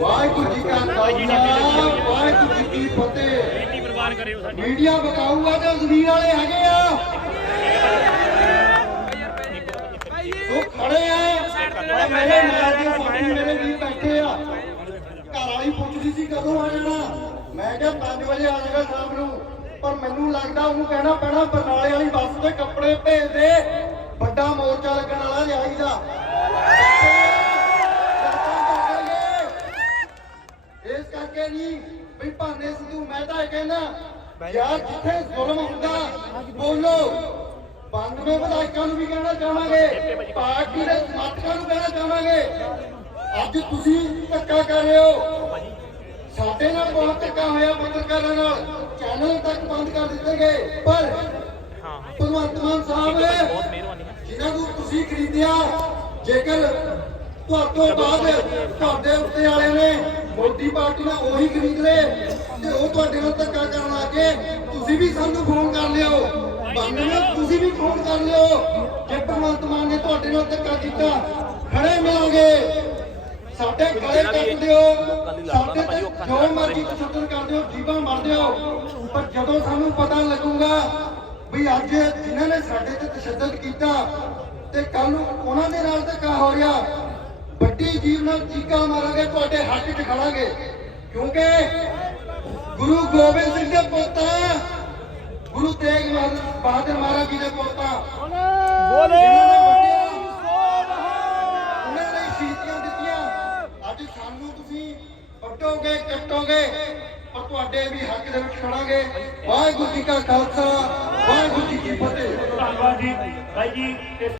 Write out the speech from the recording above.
ਵਾਹਿਗੁਰੂ ਜੀ ਕਾ ਖਾਲਸਾ ਵਾਹਿਗੁਰੂ ਜੀ ਕੀ ਫਤਿਹ। ਕੀ ਪ੍ਰਵਾਨ ਕਰਿਓ ਸਾਡੀ। ਮੀਡੀਆ ਬਕਾਊ ਆ ਤੇ ਜ਼ਮੀਰ ਵਾਲੇ ਹੈਗੇ ਆ? ਉਹ ਖੜੇ ਆ। ਮੇਰੇ ਨਾਲ ਦੇ ਸਾਥੀ ਮੇਰੇ ਵੀ ਬੈਠੇ ਆ। ਘਰ ਵਾਲੀ ਪੁੱਛਦੀ ਸੀ ਕਦੋਂ ਆ ਜਾਣਾ। ਮੈਂ ਕਿਹਾ 5 ਵਜੇ ਆ ਜਾਗਾ ਸ਼ਾਮ ਨੂੰ। ਪਰ ਮੈਨੂੰ ਲੱਗਦਾ ਉਹਨੂੰ ਕਹਿਣਾ ਪੈਣਾ ਬਰਨਾਲੇ ਵਾਲੀ ਬੱਸ ਤੇ ਕੱਪੜੇ ਭੇਜ ਦੇ। ਵੱਡਾ ਮੋਰਚਾ ਲੱਗਣ ਵਾਲਾ ਚਾਹੀਦਾ ਇਸ ਕਰਕੇ ਨਹੀਂ ਵੀ ਭਾਨੇ ਸਿੱਧੂ ਮੈਂ ਤਾਂ ਇਹ ਕਹਿੰਦਾ ਯਾਰ ਜਿੱਥੇ ਜ਼ੁਲਮ ਹੁੰਦਾ ਬੋਲੋ। 92 ਵਿਧਾਇਕਾਂ ਨੂੰ ਵੀ ਕਹਿਣਾ ਚਾਹਾਂਗੇ ਪਾਰਟੀ ਦੇ ਸਮਰਥਕਾਂ ਨੂੰ ਕਹਿਣਾ ਚਾਹਾਂਗੇ। ਅੱਜ ਤੁਸੀਂ ਧੱਕਾ ਕਰ ਰਹੇ ਹੋ। ਸਾਡੇ ਨਾਲ ਬਹੁਤ ਧੱਕਾ ਹੋਇਆ ਪੱਤਰਕਾਰਾਂ ਨਾਲ। ਚੈਨਲ ਤੱਕ ਬੰਦ ਕਰ ਦਿੱਤੇ ਗਏ। ਪਰ ਭਗਵੰਤ ਮਾਨ ਸਾਹਿਬ ਜਿਨ੍ਹਾਂ ਨੂੰ ਤੁਸੀਂ ਖਰੀਦਿਆ ਜੇਕਰ ਤੁਹਾਡੇ ਬਾਅਦ ਤੁਹਾਡੇ ਉੱਤੇ ਵਾਲੇ ਨੇ ਮੋਦੀ ਪਾਰਟੀ ਨਾਲ ਉਹੀ ਖਰੀਦ ਲਏ ਤੇ ਉਹ ਤੁਹਾਡੇ ਨਾਲ ਧੱਕਾ ਕਰਨ ਲੱਗੇ ਤੁਸੀਂ ਵੀ ਸਾਨੂੰ ਫੋਨ ਕਰ ਲਿਓ। ਬੰਦੇ ਤੁਸੀਂ ਵੀ ਫੋਨ ਕਰ ਲਿਓ। ਜੇ ਭਗਵੰਤ ਮਾਨ ਨੇ ਤੁਹਾਡੇ ਨਾਲ ਧੱਕਾ ਕੀਤਾ ਖੜੇ ਮਿਲਾਂਗੇ। ਸਾਡੇ ਗਲੇ ਕੱਟ ਦਿਓ। ਸਾਡੇ ਤੇ ਜੋ ਮਰਜ਼ੀ ਤਸ਼ੱਦਦ ਕਰ ਦਿਓ ਜੀਵਾਂ ਮਾਰ ਦਿਓ। ਪਰ ਜਦੋਂ ਸਾਨੂੰ ਪਤਾ ਲੱਗੂਗਾ ਵੀ ਅੱਜ ਜਿਨ੍ਹਾਂ ਨੇ ਸਾਡੇ ਤੇ ਤਸ਼ੱਦਦ ਕੀਤਾ ਤੇ ਕੱਲ ਨੂੰ ਉਹਨਾਂ ਦੇ ਨਾਲ ਧੱਕਾ ਹੋ ਰਿਹਾ ਜੀਵ ਨਾਲ ਚੀਕਾ ਮਾਰਾਂਗੇ ਤੁਹਾਡੇ ਹੱਕ 'ਚ ਖੜਾਂਗੇ। ਕਿਉਂਕਿ ਗੁਰੂ ਗੋਬਿੰਦ ਸਿੰਘ ਦੇ ਪੁੱਤ ਗੁਰੂ ਤੇਗ ਬਹਾਦਰ- ਮਹਾਰਾਜ ਜੀ ਦੇ ਪੁੱਤ। ਬੋਲੇ! ਉਹਨਾਂ ਨੇ ਸ਼ਹੀਦੀਆਂ ਦਿੱਤੀਆਂ। ਅੱਜ ਸਾਨੂੰ ਤੁਸੀਂ ਵੱਟੋਗੇ ਕੱਟੋਗੇ ਪਰ ਤੁਹਾਡੇ ਵੀ ਹੱਕ ਦੇ ਵਿੱਚ ਖੜਾਂਗੇ। ਵਾਹਿਗੁਰੂ ਜੀ ਕਾ ਖਾਲਸਾ ਵਾਹਿਗੁਰੂ ਜੀ ਕੀ ਫਤਿਹ। ਧੰਨਵਾਦ ਜੀ। ਭਾਈ ਜੀ